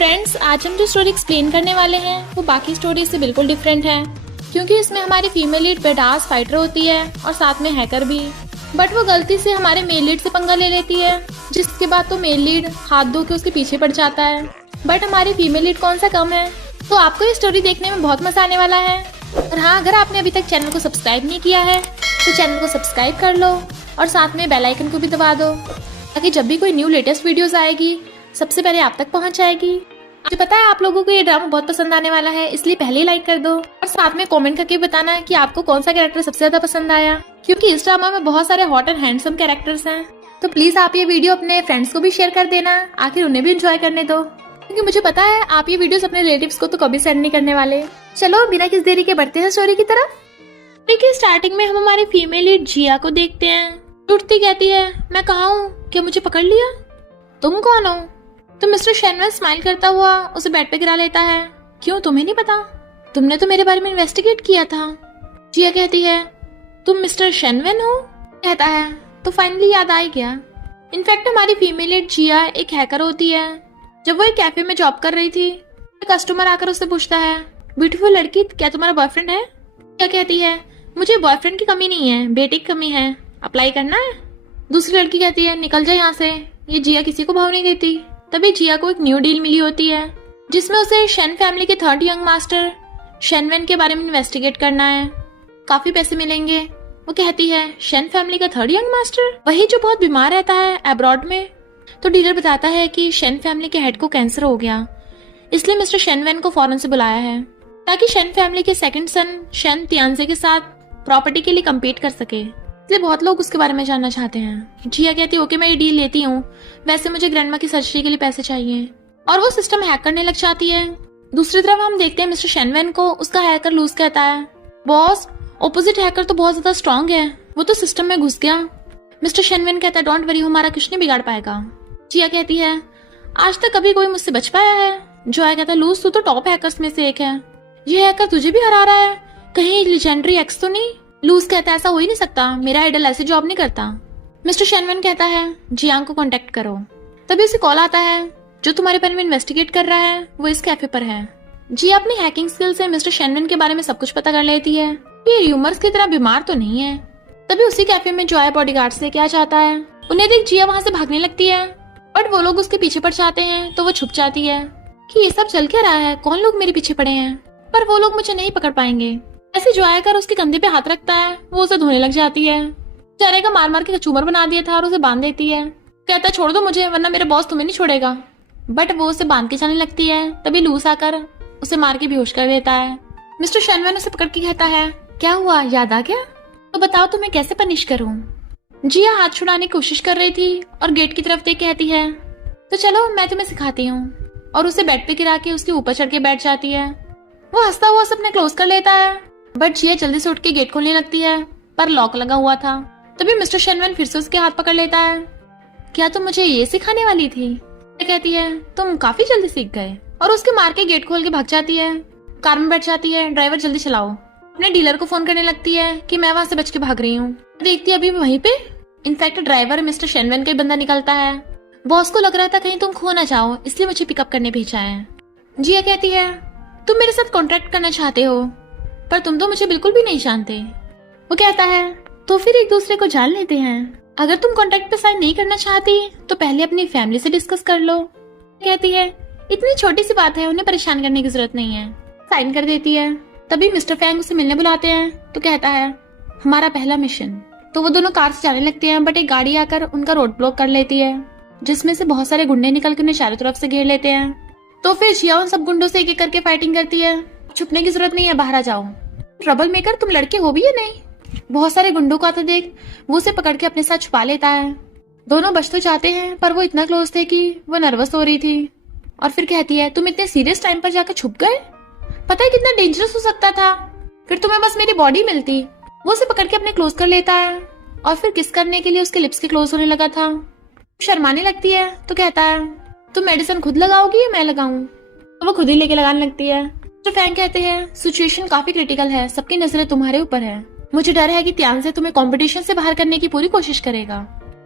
Friends, आज हम जो स्टोरी एक्सप्लेन करने वाले हैं वो बाकी स्टोरी से बिल्कुल डिफरेंट है, क्योंकि इसमें हमारी फीमेल लीड बेडास फाइटर होती है और साथ में हैकर भी। बट वो गलती से हमारे मेल लीड से पंगा ले लेती है, जिसके बाद तो मेल लीड हाथ धो के उसके पीछे पड़ जाता है। बट हमारी फीमेल लीड कौन सा कम है, तो आपको ये स्टोरी देखने में बहुत मजा आने वाला है। और हाँ, अगर आपने अभी तक चैनल को सब्सक्राइब नहीं किया है तो चैनल को सब्सक्राइब कर लो और साथ में बेल आइकन को भी दबा दो, ताकि जब भी कोई न्यू लेटेस्ट वीडियोस आएगी सबसे पहले आप तक पहुंच जाएगी। मुझे पता है आप लोगों को ये ड्रामा बहुत पसंद आने वाला है, इसलिए पहले ही लाइक कर दो और साथ में कमेंट करके बताना कि आपको कौन सा कैरेक्टर सबसे ज्यादा पसंद आया, क्योंकि इस ड्रामा में बहुत सारे हॉट एंड हैंडसम कैरेक्टर्स हैं। तो प्लीज आप ये वीडियो अपने फ्रेंड्स को भी शेयर कर देना, आखिर उन्हें भी एंजॉय करने दो, क्योंकि मुझे पता है आप ये वीडियोस अपने रिलेटिव्स को तो कभी सेंड नहीं करने वाले। चलो बिना किस देरी के बढ़ते हैं स्टोरी की तरफ। देखिए, स्टार्टिंग में हम हमारी फीमेल लीड जिया को देखते हैं। टूटती कहती है, मैं कहाँ हूँ, क्या मुझे पकड़ लिया? तुम कौन हो? तो मिस्टर शेनवन स्माइल करता हुआ उसे बेड पे गिरा लेता है। क्यों, तुम्हें नहीं पता? तुमने तो मेरे बारे में इन्वेस्टिगेट किया था। जिया कहती है, तुम मिस्टर शेनवन हो? कहता है, तो फाइनली याद आ ही गया। इनफैक्ट हमारी फीमेल लीड जिया एक हैकर होती है। जब वो एक कैफे में जॉब कर रही थी, कस्टमर आकर उससे पूछता है, ब्यूटीफुल लड़की, क्या तुम्हारा बॉयफ्रेंड है? क्या कहती है, मुझे बॉयफ्रेंड की कमी नहीं है, बेटे की कमी है, अप्लाई करना है? दूसरी लड़की कहती है, निकल जाए यहाँ से। ये जिया किसी को भाव नहीं देती। तभी जिया को एक न्यू डील मिली होती है, जिसमें उसे शेन फैमिली के थर्ड यंग मास्टर शेनवन के बारे में इन्वेस्टिगेट करना है। काफी पैसे मिलेंगे। वो कहती है, शेन फैमिली का थर्ड यंग मास्टर, वही जो बहुत बीमार रहता है अब्रॉड में। तो डीलर बताता है कि शेन फैमिली के हेड को कैंसर हो गया, इसलिए मिस्टर शेनवन को फॉरेन से बुलाया है, ताकि शेन फैमिली के सेकंड सन शेन तियानजे के साथ प्रॉपर्टी के लिए कम्पीट कर सके। इसलिए बहुत लोग उसके बारे में जानना चाहते हैं। जिया कहती है, ओके मैं ये डील लेती हूँ, वैसे मुझे ग्रैंडमा की सर्जरी के लिए पैसे चाहिए। और वो सिस्टम हैक करने लग जाती है। दूसरी तरफ हम देखते हैं मिस्टर शेनवन को उसका हैकर लूज कहता है, बॉस ऑपोजिट हैकर तो बहुत ज्यादा स्ट्रॉन्ग है, वो तो सिस्टम में घुस गया। मिस्टर शेनवन कहता है, डोंट वरी, हमारा कुछ नहीं बिगाड़ पाएगा। जिया कहती है, आज तक कभी कोई मुझसे बच पाया है? जॉय कहता है, लूज तू तो टॉप हैकर्स में से एक है, ये हैकर तुझे भी हरा रहा है, कहीं लेजेंडरी एक्स तो नहीं? लूज कहता है, ऐसा हो ही नहीं सकता, मेरा आइडल ऐसे जॉब नहीं करता। मिस्टर शेनवन कहता है, जियांग को कांटेक्ट करो। तभी उसे कॉल आता है, जो तुम्हारे बारे में इन्वेस्टिगेट कर रहा है वो इस कैफे पर है। जिया अपनी हैकिंग स्किल से मिस्टर शेनवन के बारे में सब कुछ पता कर लेती है, ये र्यूमर्स की तरह बीमार तो नहीं है। तभी उसी कैफे में जॉय बॉडीगार्ड से क्या चाहता है। उन्हें देख जिया वहाँ से भागने लगती है, बट वो लोग उसके पीछे पड़ जाते हैं, तो वो छुप जाती है कि ये सब चल क्या रहा है, कौन लोग मेरे पीछे पड़े हैं, पर वो लोग मुझे नहीं पकड़ पाएंगे। ऐसे जो आकर उसके कंधे पे हाथ रखता है, वो उसे धोने लग जाती है। बेचारे का मार मार के कचूमर बना दिया था और उसे बांध देती है। कहता है, छोड़ दो मुझे, वरना मेरा बॉस तुम्हें नहीं छोड़ेगा। बट वो उसे बांध के जाने लगती है। तभी लूस आकर उसे मार के बेहोश कर देता है। मिस्टर शेनवन उसे पकड़ के कहता है, क्या हुआ, याद आ गया? तो बताओ तुम्हें कैसे पनिश करूं? जिया हाथ छुड़ाने की कोशिश कर रही थी और गेट की तरफ देख कहती है, तो चलो मैं तुम्हें सिखाती हूँ, और उसे बेड पे गिरा के उसके ऊपर चढ़ के बैठ जाती है। वो हंसता हुआ सपने क्लोज कर लेता है, बट जिया जल्दी से उठ के गेट खोलने लगती है, पर लॉक लगा हुआ था। तभी मिस्टर शेनवन फिर से उसके हाथ पकड़ लेता है, क्या तुम मुझे ये सिखाने वाली थी? कहती है, तुम काफी जल्दी सीख गए, और उसके मार के गेट खोल के भाग जाती है। कार में बैठ जाती है, ड्राइवर जल्दी चलाओ। अपने डीलर को फोन करने लगती है कि मैं वहां से बच के भाग रही हूँ। देखती है अभी वहीं पे इनफैक्ट ड्राइवर मिस्टर शेनवन का बंदा निकलता है। बॉस को लग रहा था कहीं तुम खो ना जाओ, इसलिए मुझे पिकअप करने भेजा है। जिया कहती है, तुम मेरे साथ कॉन्ट्रैक्ट करना चाहते हो, पर तुम तो मुझे बिल्कुल भी नहीं जानते। वो कहता है, तो फिर एक दूसरे को जान लेते हैं। अगर तुम कॉन्ट्रैक्ट पे साइन नहीं करना चाहती तो पहले अपनी फैमिली से डिस्कस कर लो। कहती है, इतनी छोटी सी बात है, उन्हें परेशान करने की जरूरत नहीं है। साइन कर देती है। तभी मिस्टर फैंग उसे मिलने बुलाते हैं, तो कहता है, हमारा पहला मिशन। तो वो दोनों कार से जाने लगते हैं, बट एक गाड़ी आकर उनका रोड ब्लॉक कर लेती है, जिसमें से बहुत सारे गुंडे निकल कर उन्हें चारों तरफ से घेर लेते हैं। तो फिर जिया उन सब गुंडों से एक एक करके फाइटिंग करती है। छुपने की जरूरत नहीं है, बाहर आ जाओ। ट्रबल मेकर, तुम लड़के हो भी या नहीं? बहुत सारे गुंडों को आता देख वो उसे पकड़ के अपने साथ छुपा लेता है। दोनों बच तो जाते हैं, पर वो इतना क्लोज थे कि वो नर्वस हो रही थी। और फिर कहती है, तुम इतने सीरियस टाइम पर जाकर छुप गए? पता है कितना डेंजरस हो सकता था, फिर तुम्हें बस मेरी बॉडी मिलती। वो उसे पकड़ के अपने क्लोज कर लेता है, और फिर किस करने के लिए उसके लिप्स के क्लोज होने लगा था। शर्माने लगती है, तो कहता है, तुम मेडिसिन खुद लगाओगी या मैं लगाऊं? तो वो खुद ही लेके लगाने लगती है। तो फैंग कहते हैं, सिचुएशन काफी क्रिटिकल है, सबकी नजरें तुम्हारे ऊपर है, मुझे डर है कि तियानजे तुम्हें कंपटीशन से बाहर करने की पूरी कोशिश करेगा।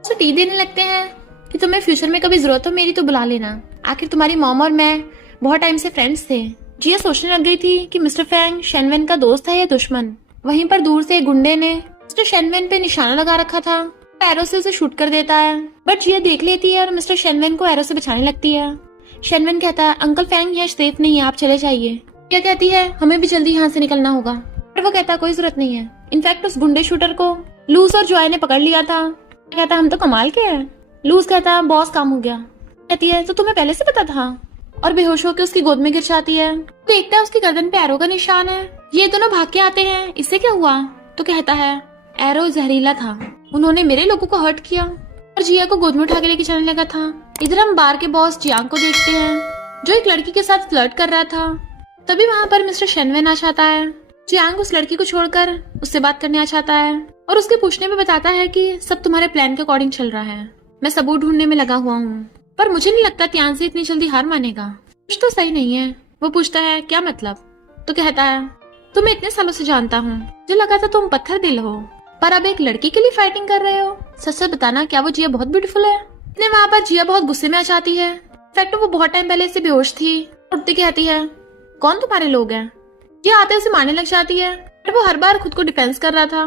तो टी देने लगते हैं कि तुम्हें फ्यूचर में कभी जरूरत हो मेरी तो बुला लेना, आखिर तुम्हारी मॉम और मैं बहुत टाइम से फ्रेंड्स थे। जिया सोचने लग गई थी कि मिस्टर फैंग शेनवेन का दोस्त है या दुश्मन। वहीं पर दूर से एक गुंडे ने मिस्टर शेनवेन पे निशाना लगा रखा था, एरो से उसे शूट कर देता है। बट जिया देख लेती है और मिस्टर शेनवेन को एरो से बचाने लगती है। शेनवेन कहता है अंकल फैंग यहाँ सेफ नहीं है, आप चले जाइए। जिया कहती है हमें भी जल्दी यहाँ से निकलना होगा। पर वो कहता है कोई जरूरत नहीं है। इनफैक्ट उस गुंडे शूटर को लूस और जॉय ने पकड़ लिया था। कहता हम तो कमाल के हैं। लूस कहता है बॉस काम हो गया। कहती है तो तुम्हें पहले से पता था, और बेहोश होकर उसकी गोद में गिर जाती है। देखता है उसकी गर्दन पे एरो का निशान है। ये दोनों भाग के आते हैं, इससे क्या हुआ? तो कहता है एरो जहरीला था, उन्होंने मेरे लोगों को हर्ट किया। और जिया को गोद में उठा के लेके चलने लगा था। इधर हम बार के बॉस जियांग को देखते हैं जो एक लड़की के साथ फ्लर्ट कर रहा था। तभी वहाँ पर मिस्टर शेनवेन आ जाता है। जियांग उस लड़की को छोड़कर उससे बात करने आ जाता है और उसके पूछने में बताता है कि सब तुम्हारे प्लान के अकॉर्डिंग चल रहा है। मैं सबूत ढूंढने में लगा हुआ हूँ, पर मुझे नहीं लगता त्यांसे इतनी जल्दी हार मानेगा। कुछ तो सही नहीं है। वो पूछता है क्या मतलब? तो कहता है तुम्हें इतने सालों से जानता हूँ, जो लगा था तुम पत्थर दिल हो, पर अब एक लड़की के लिए फाइटिंग कर रहे हो। सच सच बताना, क्या वो जिया बहुत ब्यूटीफुल है? इतने वहाँ पर जिया बहुत गुस्से में आ जाती है। इनफैक्ट वो बहुत टाइम पहले से बेहोश थी। उठती कहती है कौन तुम्हारे लोग हैं? जिया आते उसे मारने लग जाती है, बट वो हर बार खुद को डिफेंस कर रहा था।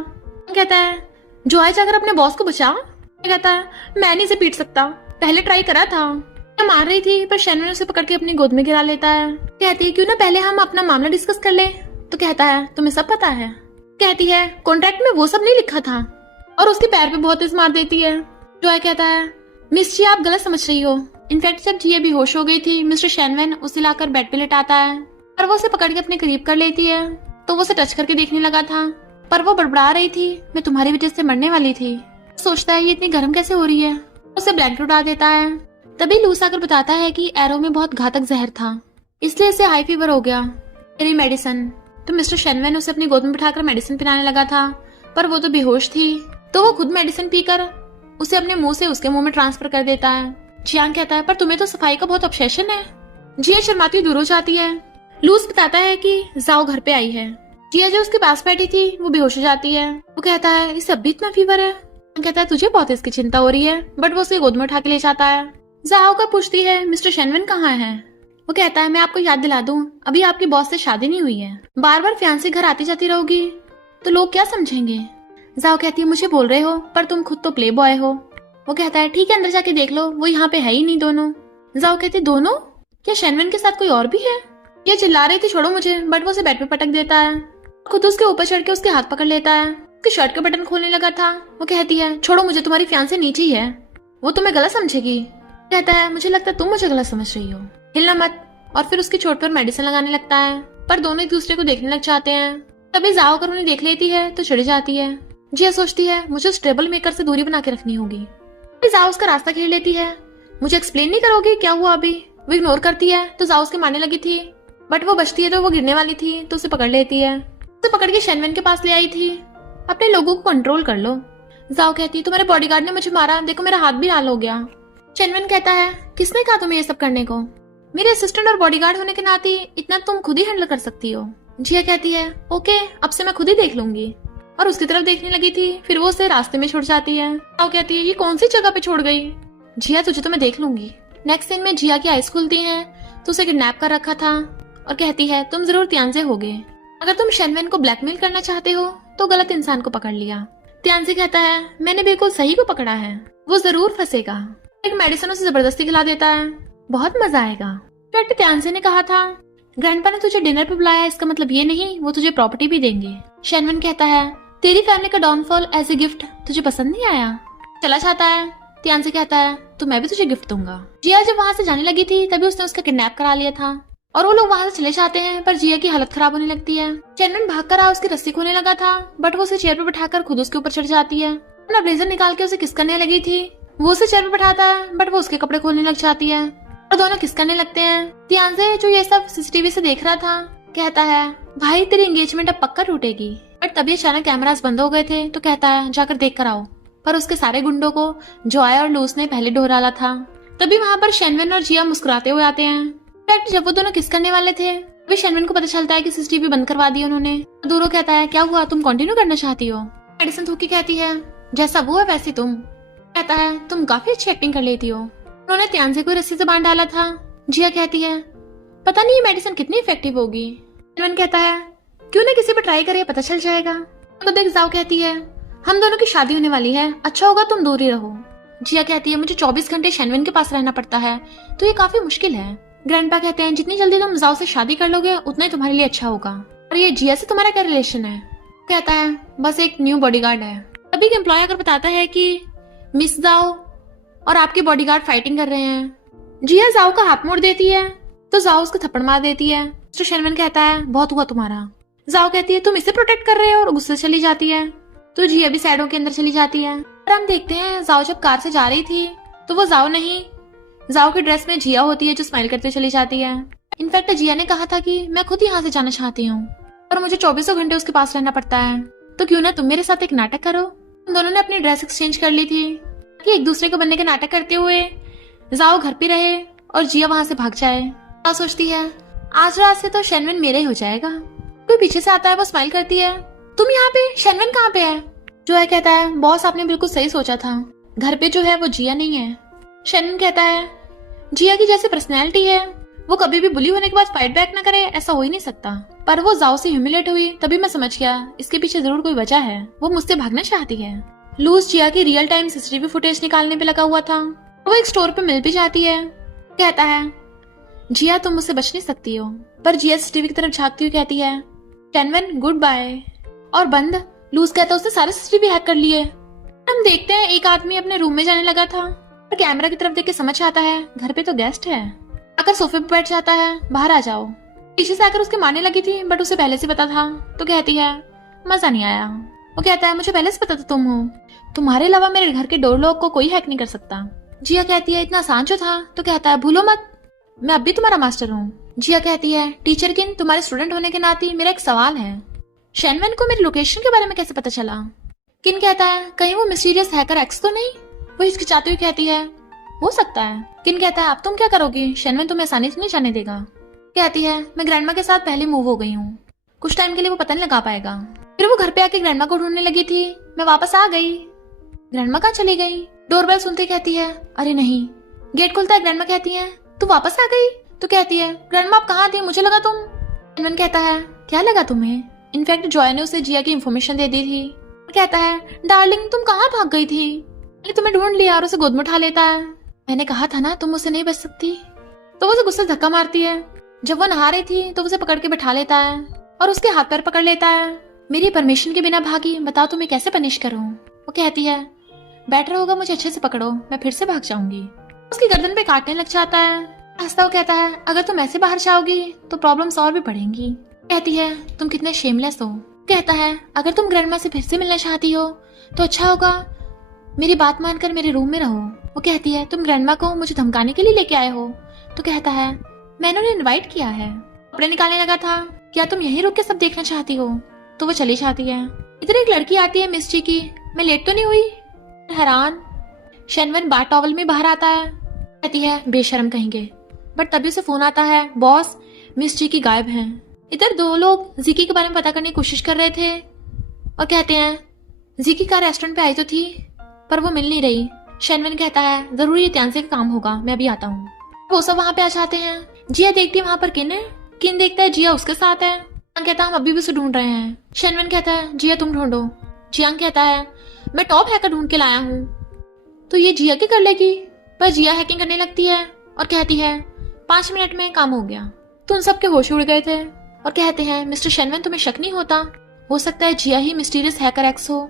कहता है जो आए जाकर अपने बॉस को बचा। कहता है मैं नहीं इसे पीट सकता, पहले ट्राई करा था। मार रही थी पर शेनवेन उसे पकड़ के अपनी गोद में गिरा लेता है। कहती है क्यों ना पहले हम अपना मामला डिस्कस कर ले। तो कहता है तुम्हें सब पता है। कहती है कॉन्ट्रैक्ट में वो सब नहीं लिखा था, और उसके पैर पे बहुत तेज मार देती है। जॉय कहता है मिस जी आप गलत समझ रही हो। इनफैक्ट जब जिया बेहोश हो गई थी, मिस्टर शेनवेन उसे लाकर बेड पे लेटाता है और वो उसे पकड़ के अपने करीब कर लेती है। तो वो उसे टच करके देखने लगा था, पर वो बड़बड़ा रही थी मैं तुम्हारी वजह से मरने वाली थी। सोचता है ये इतनी गर्म कैसे हो रही है, उसे ब्लैंकेट उड़ा देता है। तभी लूस आकर बताता है कि एरो में बहुत घातक जहर था, इसलिए इसे हाई फीवर हो गया। तेरी मेडिसिन। तो मिस्टर शेनवेन उसे अपनी गोद में बिठाकर मेडिसिन पिलाने लगा था, पर वो तो बेहोश थी। तो वो खुद मेडिसिन पीकर उसे अपने मुंह से उसके मुंह में ट्रांसफर कर देता है। जियांग कहता है पर तुम्हें तो सफाई का बहुत ऑब्सेशन है। जिया शर्माती दूर हो जाती है। लूस बताता है कि जाओ घर पे आई है। जिया जो उसके पास बैठी थी वो बेहोश हो जाती है। वो कहता है इसे अब भी इतना फीवर है। कहता है तुझे बहुत इसकी चिंता हो रही है, बट वो उसे गोद में उठा के ले जाता है। जाओ का पूछती है मिस्टर शेनवेन कहाँ है? वो कहता है मैं आपको याद दिला दूं, अभी आपके बॉस से शादी नहीं हुई है। बार बार फियांसे घर आती जाती रहोगी तो लोग क्या समझेंगे? जाओ कहती है मुझे बोल रहे हो, पर तुम खुद तो प्ले बॉय हो। वो कहता है ठीक है अंदर जाके देख लो, वो यहाँ पे है ही नहीं दोनों। जाओ कहती दोनों? क्या शेनवेन के साथ कोई और भी है? ये चिल्ला रही थी छोड़ो मुझे, बट वो उसे बेड पे पटक देता है। खुद उसके ऊपर चढ़ के उसके हाथ पकड़ लेता है। उसके शर्ट के बटन खोलने लगा था। वो कहती है छोड़ो मुझे, तुम्हारी फियांसे नीचे ही है, वो तुम्हें गलत समझेगी। कहता है मुझे लगता है तुम मुझे गलत समझ रही हो, हिलना मत। और फिर उसकी चोट पर मेडिसिन लगाने लगता है, पर दोनों एक दूसरे को देखने लग जाते हैं। तभी जाओ कर उन्हें देख लेती है तो चिढ़ जाती है। जिया सोचती है मुझे उस ट्रबल मेकर से दूरी बना के रखनी होगी। जाओ उसका रास्ता घेर लेती है। मुझे एक्सप्लेन नहीं करोगे क्या हुआ अभी? वो इग्नोर करती है तो जाओ उसके मारने लगी थी, बट वो बचती है तो वो गिरने वाली थी तो उसे पकड़ लेती है। उसे पकड़ के शेनवेन के पास ले आई थी। अपने लोगों को कंट्रोल कर लो। जाओ कहती तुम्हारे बॉडीगार्ड ने मुझे मारा, देखो मेरा हाथ भी लाल हो गया। शेनवेन कहता है किसने कहा तुम्हें ये सब करने को? मेरे असिस्टेंट और बॉडीगार्ड होने के नाते इतना तुम खुद ही हैंडल कर सकती हो। जिया कहती है ओके अब से मैं खुद ही देख लूंगी, और उसकी तरफ देखने लगी थी। फिर वो उसे रास्ते में छोड़ जाती है। जाओ कहती है ये कौन सी जगह पे छोड़ गई? जिया तुझे तो मैं देख लूंगी। नेक्स्ट सीन में जिया की आईज खुलती हैं तो उसे किडनैप कर रखा था और कहती है तुम जरूर त्यांसे होगे। अगर तुम शेनवेन को ब्लैकमेल करना चाहते हो तो गलत इंसान को पकड़ लिया। त्यांसे कहता है मैंने बिल्कुल सही को पकड़ा है, वो जरूर फंसेगा। एक मेडिसिन उसे जबरदस्ती खिला देता है, बहुत मजा आएगा। बट त्यांसे ने कहा था ग्रैंडपा ने तुझे डिनर पे बुलाया, इसका मतलब ये नहीं वो तुझे प्रॉपर्टी भी देंगे। शेनवेन कहता है तेरी फैमिली का डाउनफॉल एज ए गिफ्ट तुझे पसंद नहीं आया, चला जाता है। त्यांसे कहता है तो मैं भी तुझे गिफ्ट दूंगा। जिया जब वहाँ से जाने लगी थी तभी उसने उसका किडनैप करा लिया था और वो लोग वहाँ से चले जाते हैं, पर जिया की हालत खराब होने लगती है। शेनवेन भागकर आ उसकी रस्सी खोने लगा था, बट वो उसे चेयर पर बैठाकर खुद उसके ऊपर चढ़ जाती है। अपना ब्लेजर निकाल के उसे किस करने लगी थी। वो उसे चेयर पर बैठाता है, बट वो उसके कपड़े खोलने लग जाती है और दोनों किस करने लगते हैं। त्यांसे जो ये सब सीसीटीवी से देख रहा था कहता है भाई तेरी एंगेजमेंट अब पक्का टूटेगी। बट तभी अचानक कैमरास बंद हो गए थे तो कहता है जाकर देख कर आओ। पर उसके सारे गुंडों को जॉय और लूस ने पहले ढो डाला था। तभी वहाँ पर शेनवेन और जिया मुस्कुराते हुए आते हैं। इनफैक्ट जब वो दोनों किस करने वाले थे तभी शेनवेन को पता चलता है कि सीसीटीवी बंद करवा दी उन्होंने। दूरो कहता है क्या हुआ, तुम कंटिन्यू करना चाहती हो? मेडिसिन थूकी कहती है जैसा वो है वैसी तुम। कहता है तुम काफी अच्छी एक्टिंग कर लेती हो। उन्होंने त्यांसे को रस्सी से बांध डाला था। जिया कहती है पता नहीं ये मेडिसिन कितनी इफेक्टिव होगी। शेनवन कहता है क्यों ना किसी पर ट्राई करे, पता चल जाएगा। तो देख जाओ कहती है हम दोनों की शादी होने वाली है, अच्छा होगा तुम दूर ही रहो। जिया कहती है मुझे 24 घंटे शेनवन के पास रहना पड़ता है तो ये काफी मुश्किल है। ग्रैंडपा कहते हैं जितनी जल्दी तुम जाओ से शादी कर लोगे उतना ही तुम्हारे लिए अच्छा होगा। और ये जिया से तुम्हारा क्या रिलेशन है? कहता है बस एक न्यू बॉडीगार्ड है। अभी एक एम्प्लॉय आकर बताता है कि मिस जाओ और आपके बॉडीगार्ड फाइटिंग कर रहे हैं। जिया जाओ का हाथ मोड़ देती है तो जाओ उसको थप्पड़ मार देती है। मिस्टर शेनवन कहता है बहुत हुआ तुम्हारा। जाओ कहती है तुम इसे प्रोटेक्ट कर रहे हो और गुस्से चली जाती है। तो जिया भी सैडो के अंदर चली जाती है। और हम देखते हैं जाओ जब कार से जा रही थी तो वो जाओ नहीं, जाओ की ड्रेस में जिया होती है जो स्माइल करते चली जाती है। इनफैक्ट जिया ने कहा था कि मैं खुद यहाँ से जाना चाहती हूँ और मुझे 24 घंटे उसके पास रहना पड़ता है, तो क्यों ना तुम मेरे साथ एक नाटक करो। हम दोनों ने अपनी ड्रेस एक्सचेंज कर ली थी कि एक दूसरे को बनने के नाटक करते हुए जाओ घर पे रहे और जिया वहां से भाग जाए। जाओ सोचती है आज रात से तो शेनवन मेरा ही हो जाएगा। कोई पीछे से आता है, वो स्माइल करती है तुम यहाँ पे, शेनवन कहाँ पे है? जो है कहता है बॉस आपने बिल्कुल सही सोचा था, घर पे जो है वो जिया नहीं है। शेनवन कहता है जिया की जैसी पर्सनैलिटी है वो कभी भी बुली होने के बाद फाइट बैक ना करे, ऐसा हो ही नहीं सकता। पर वो जाओ से ह्यूमिलेट हुई तभी मैं समझ गया इसके पीछे जरूर कोई वजह है, वो मुझसे भागना चाहती है। लूज जिया की रियल टाइम सीसीटीवी फुटेज निकालने पे लगा हुआ था। वो एक स्टोर पे मिल भी जाती है। कहता है जिया तुम मुझसे बच नहीं सकती हो। पर जिया सीसीटीवी की तरफ झांकती हुई कहती है शेनवन गुड बाय। और बंद। लूज कहता है उसने सारे सीसीटीवी हैक कर लिए। हम देखते हैं एक आदमी अपने रूम में जाने लगा था और कैमरा की तरफ देख के समझ आता है घर पे तो गेस्ट है। आकर सोफे पे बैठ जाता है, बाहर आ जाओ। पीछे से आकर उसके मारने लगी थी बट उसे पहले से पता था तो कहती है मजा नहीं आया। वो कहता है मुझे पहले से पता था तुम हो, तुम्हारे अलावा मेरे घर के डोर लॉक को कोई हैक नहीं कर सकता। जिया कहती है इतना आसान जो था। तो कहता है भूलो मत मैं अब भी तुम्हारा मास्टर हूँ। जिया कहती है टीचर किन तुम्हारे स्टूडेंट होने के नाते मेरा एक सवाल है, शेनवन को मेरी लोकेशन के बारे में कैसे पता चला? किन कहता है कहीं वो मिस्टीरियस हैकर एक्स तो नहीं? वो हिचकिचाती हुई कहती है हो सकता है। किन कहता है अब तुम क्या करोगी, शेनवन तुम्हें आसानी से नहीं जाने देगा। कहती है मैं ग्रैंडमा के साथ पहले मूव हो गई हूँ, कुछ टाइम के लिए वो पता नहीं लगा पाएगा। फिर वो घर पे आके ग्रैंडमा को ढूंढने लगी थी, मैं वापस आ गई। ग्रैंडमा कहाँ चली गई? डोरबेल सुनते कहती है अरे नहीं। गेट खुलता है, ग्रैंडमा कहती है तू वापस आ गई? तो कहती है ग्रैंडमा आप कहाँ थी, मुझे लगा तुम। शेनवन कहता है क्या लगा तुम्हें? इनफैक्ट जॉय ने उसे जिया की इन्फॉर्मेशन दे दी थी। कहता है डार्लिंग तुम कहाँ भाग गई थी, मैंने तुम्हें ढूंढ लिया। और उसे गोद में उठा लेता है। मैंने कहा था ना तुम मुझसे नहीं बच सकती। तो वो उसे गुस्से से धक्का मारती है। जब वो नहा रही थी तो उसे पकड़ के बैठा लेता है और उसके हाथ पैर पकड़ लेता है। मेरी परमिशन के बिना भागी, बताओ तुम्हें कैसे पनिश करूं? वो कहती है बेटर होगा मुझे अच्छे से पकड़ो, मैं फिर से भाग जाऊंगी। उसकी गर्दन पे काटने लग जाता है। हंसता वो कहता है अगर तुम ऐसे बाहर जाओगी तो प्रॉब्लम्स और भी बढ़ेंगी। कहती है तुम कितने शेमलेस हो। कहता है अगर तुम ग्रैंडमा से फिर से मिलना चाहती हो तो अच्छा होगा मेरी बात मानकर मेरे रूम में रहो। वो कहती है तुम ग्रैंडमा को मुझे धमकाने के लिए लेके आए हो? तो कहता है मैंने उन्हें इनवाइट किया है, कपड़े निकालने लगा था, क्या तुम यहीं रुक के सब देखना चाहती हो? तो वो चली जाती है। इधर एक लड़की आती है मिस जी की, मैं लेट तो नहीं हुई? हैरान शेनवन बाथ टॉवल में बाहर आता है। कहती है बेशर्म कहेंगे। बट तभी उसे फोन आता है बॉस मिस जी की गायब हैं। इधर दो लोग जीकी के बारे में पता करने की कोशिश कर रहे थे और कहते हैं जीकी का रेस्टोरेंट पे आई तो थी पर वो मिल नहीं रही। शेनवन कहता है जरूर ये त्यान से का काम होगा, मैं अभी आता हूँ। वो सब वहां पे आ जाते हैं। जिया देखती है वहां पर किन है। किन देखता है जिया उसके साथ है। कहता है हम अभी भी उसे ढूंढ रहे हैं। शेनवन कहता है जिया तुम ढूंढो। जियांग कहता है मैं टॉप हैकर ढूंढ के लाया हूँ। तो ये जिया क्या कर लेगी? पर जिया हैकिंग करने लगती है और कहती है 5 मिनट में काम हो गया। तो उन सबके होश उड़ गए थे और कहते हैं मिस्टर शेनवन तुम्हें शक नहीं होता, हो सकता है जिया ही मिस्टीरियस हैकर एक्स हो।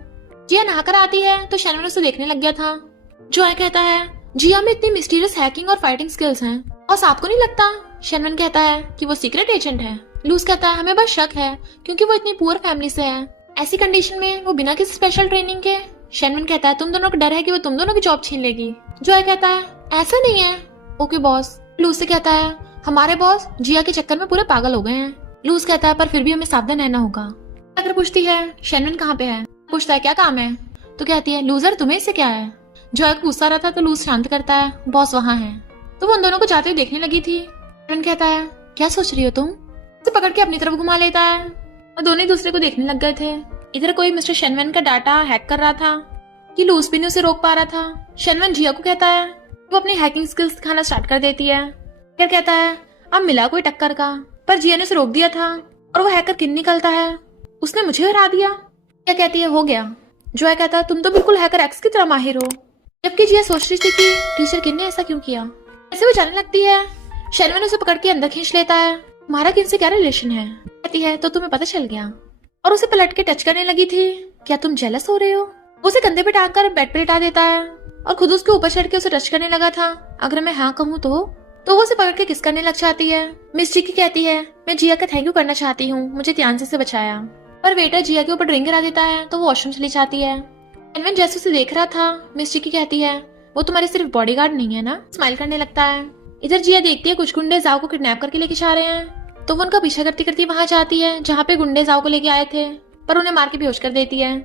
जिया नहाकर आती है तो शेनवन उसे देखने लग गया था। जॉय कहता है जिया में इतनी मिस्टीरियस हैकिंग और फाइटिंग स्किल्स हैं और आपको नहीं लगता? शेनवन कहता है कि वो सीक्रेट एजेंट है। लूज कहता है हमें बस शक है क्योंकि वो इतनी पुअर फैमिली से है, ऐसी कंडीशन में वो बिना किसी स्पेशल ट्रेनिंग के। शेनवन कहता है तुम दोनों को डर है कि वो तुम दोनों की जॉब छीन लेगी। जॉय कहता है ऐसा नहीं है। Okay boss. लूज से कहता है हमारे बॉस जिया के चक्कर में पूरे पागल हो गए हैं। लूज कहता है पर फिर भी हमें सावधान रहना होगा। अगर पूछती है शेनवन कहाँ पे है? पूछता है क्या काम है? तो कहती है लूजर तुम्हें इससे क्या है? जॉय को गुस्सा रहा था तो लूज शांत करता है बॉस वहाँ है। तो वो उन दोनों को जाते हुए देखने लगी थी। शेनवन कहता है क्या सोच रही हो तुम? उसे पकड़ के अपनी तरफ घुमा लेता है और दोनों एक दूसरे को देखने लग गए थे। इधर कोई मिस्टर शेनवन का डाटा हैक कर रहा था कि लूज भी नहीं उसे रोक पा रहा था। शेनवन जिया को कहता है वो अपनी हैकिंग स्किल्स दिखाना स्टार्ट कर देती है। फिर कहता है अब मिला कोई टक्कर का, पर जिया ने उसे रोक दिया था और वो हैकर किन निकलता है, उसने मुझे हरा दिया। क्या कहती है हो गया। जो है कहता तुम तो बिल्कुल हैकर एक्स की तरह माहिर हो। जबकि जिया सोच रही थी कि टीचर किन ने ऐसा क्यों किया। ऐसे वो जाने लगती है। शर्वन उसे पकड़ के अंदर खींच लेता है। तुम्हारा किनसे क्या रिलेशन है। कहती है तो तुम्हें पता चल गया, और उसे पलट के टच करने लगी थी। क्या तुम जेलस हो रहे हो। उसे कंधे पे टांग कर बेड पे लिटा देता है और खुद उसके ऊपर चढ़ के उसे टच करने लगा था। अगर मैं हाँ कहूँ तो वो उसे पकड़ के किस करने लग जाती है। मिस जी की कहती है मैं जिया का थैंक यू करना चाहती हूँ, मुझे त्यान से बचाया। पर वेटर जिया के ऊपर ड्रिंक गिरा देता है तो वो वॉशरूम चली जाती है। शैनवन जैसे उसे देख रहा था, मिस जी की कहती है वो तुम्हारे सिर्फ बॉडीगार्ड नहीं है ना। स्माइल करने लगता है। इधर जिया देखती है कुछ गुंडे जाओ को किडनैप करके लेके जा रहे हैं, तो वो उनका पीछा करती करती वहां जाती है जहाँ पे गुंडे जाओ को लेके आए थे, पर उन्हें मार के बेहोश कर देती है।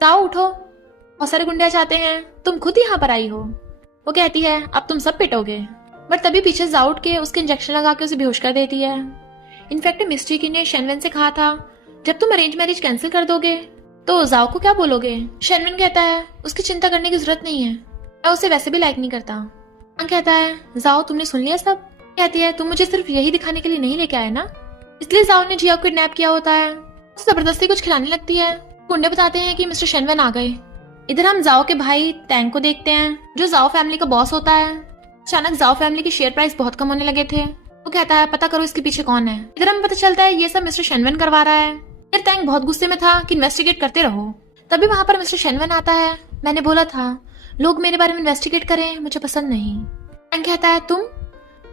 जाओ उठो, बहुत सारे गुंडे चाहते हैं, तुम खुद यहाँ पर आई हो। वो कहती है अब तुम सब पिटोगे, बट तभी पीछे जाओ उठ के उसके इंजेक्शन लगा के उसे बेहोश कर देती है। इनफैक्ट मिस्ट्री की ने शैनवन से कहा था जब तुम अरेंज मैरिज कैंसिल कर दोगे तो जाओ को क्या बोलोगे। शैनवन कहता है उसकी चिंता करने की जरूरत नहीं है, मैं उसे वैसे भी लाइक नहीं करता। कहता है जाओ तुमने सुन लिया सब। कहती है तुम मुझे सिर्फ यही दिखाने के लिए नहीं लेके आए ना, इसलिए जाओ ने जिया को किडनैप किया होता है। उसे जबरदस्ती कुछ खिलाने लगती है। गुंडे बताते हैं कि मिस्टर शैनवन आ गए। इधर हम जाओ के भाई टैंक को देखते हैं जो जाओ फैमिली का बॉस होता है। अचानक जाओ फैमिली के शेयर प्राइस बहुत कम होने लगे थे। वो कहता है पता करो इसके पीछे कौन है। इधर हमें पता चलता है ये सब मिस्टर शैनवन करवा रहा है। फिर टैंक बहुत गुस्से में था कि इन्वेस्टिगेट करते रहो। तभी वहां पर मिस्टर शैनवन आता है। मैंने बोला था लोग मेरे बारे में इन्वेस्टिगेट करें, मुझे पसंद नहीं। टैंक कहता है तुम,